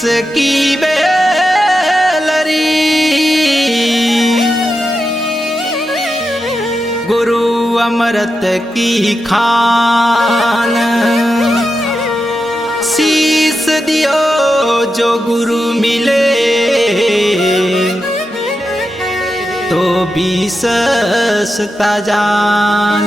की बेलरी गुरु अमृत की खान। शीस दियो जो गुरु मिले तो भी सस्ता जान।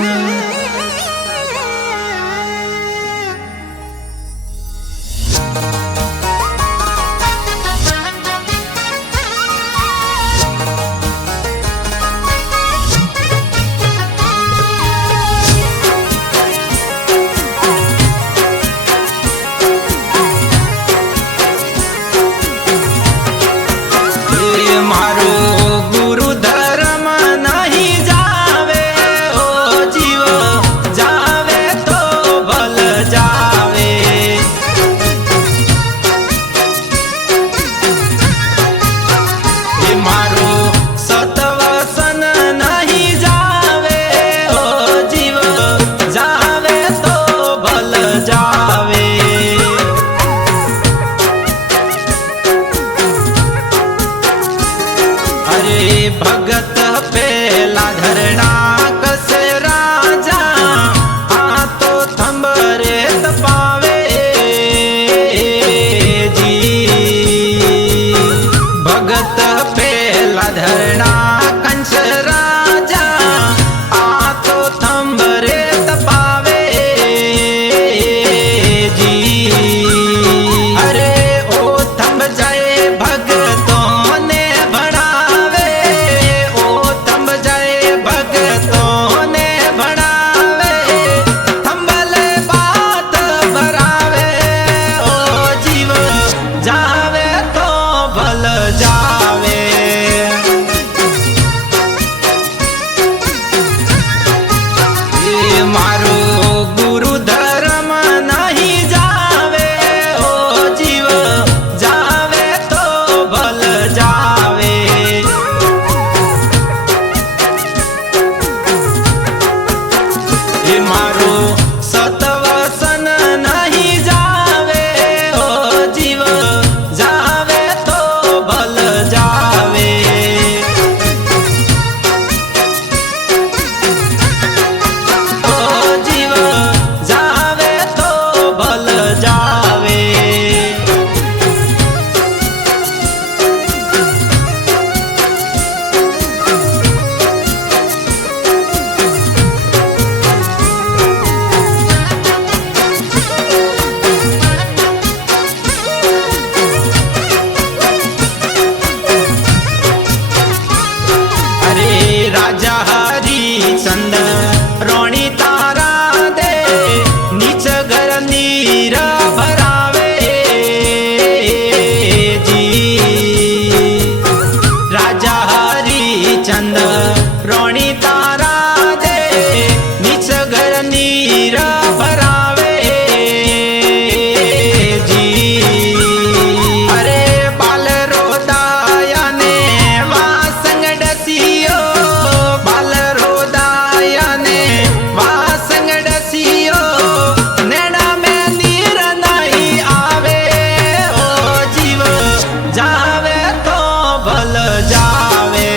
भगत पेला धरणा कसे राजा तो थंबरे तपावे जी। भगत पेला धरणा कंस राजा तो थंबरे तपावे जी। अरे ओ थंब जाए भगतों ने बढ़ावे, ओ थंब जाए भगतों ने बढ़ावे, थंबले बात भरावे ओ जीव जावे तो भल जावे। ये मारो गुरु धर्म नहीं जावे ओ जीव जावे तो भल जावे। ये मारो सतवसन नहीं जावे ओ जीव जावे तो भल जावे। ओ जीव जावे तो भल जावे। अरे राजा हरिचंद रोणी तारा दे नीच घर नीर भरावे जी। राजा हरिचंद रोणी तारा दे नीच घर नीर भरावे जी। अरे बाल रोदाया ने वासंग डसियो, बाल रोदाया ने वासंग डसियो, नैना में नीर नहीं आवे ओ जीव जावे तो भल जावे।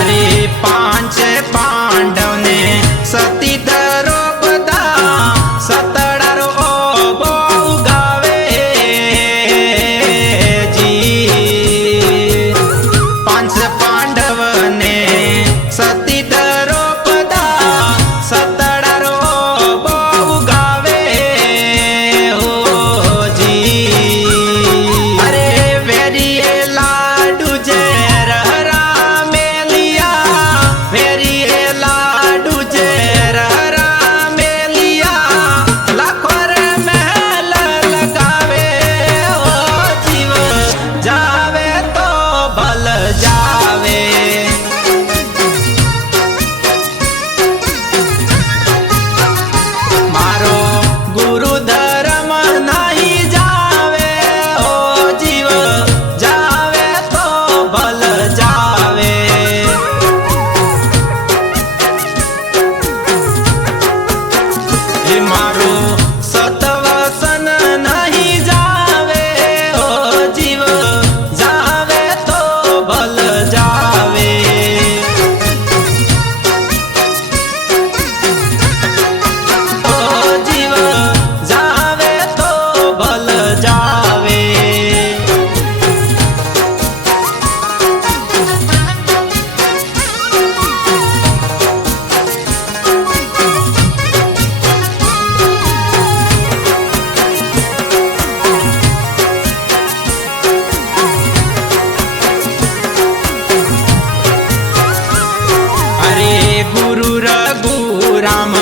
अरे पांच पांडव ने सती द्रौपदा सतड़ारो बो गावे जी। पांच पांडव ने सती द्रौपदा सतड़ारो बो गावे हो जी। अरे वेरिए लाडू जे रहरा मेलिया, वेरिए लाडू जे रहरा मेलिया, लाखों रे महल लगावे हो जीव जावे तो भल जावे। मारो गुरु धर्म नहीं जावे हो जीव जावे तो भल जावे। हे मारो सतवसन नहीं जावे हो जीव जावे तो भल जावे। ओ जीव जावे तो भल जावे। अरे गुरु रघु राम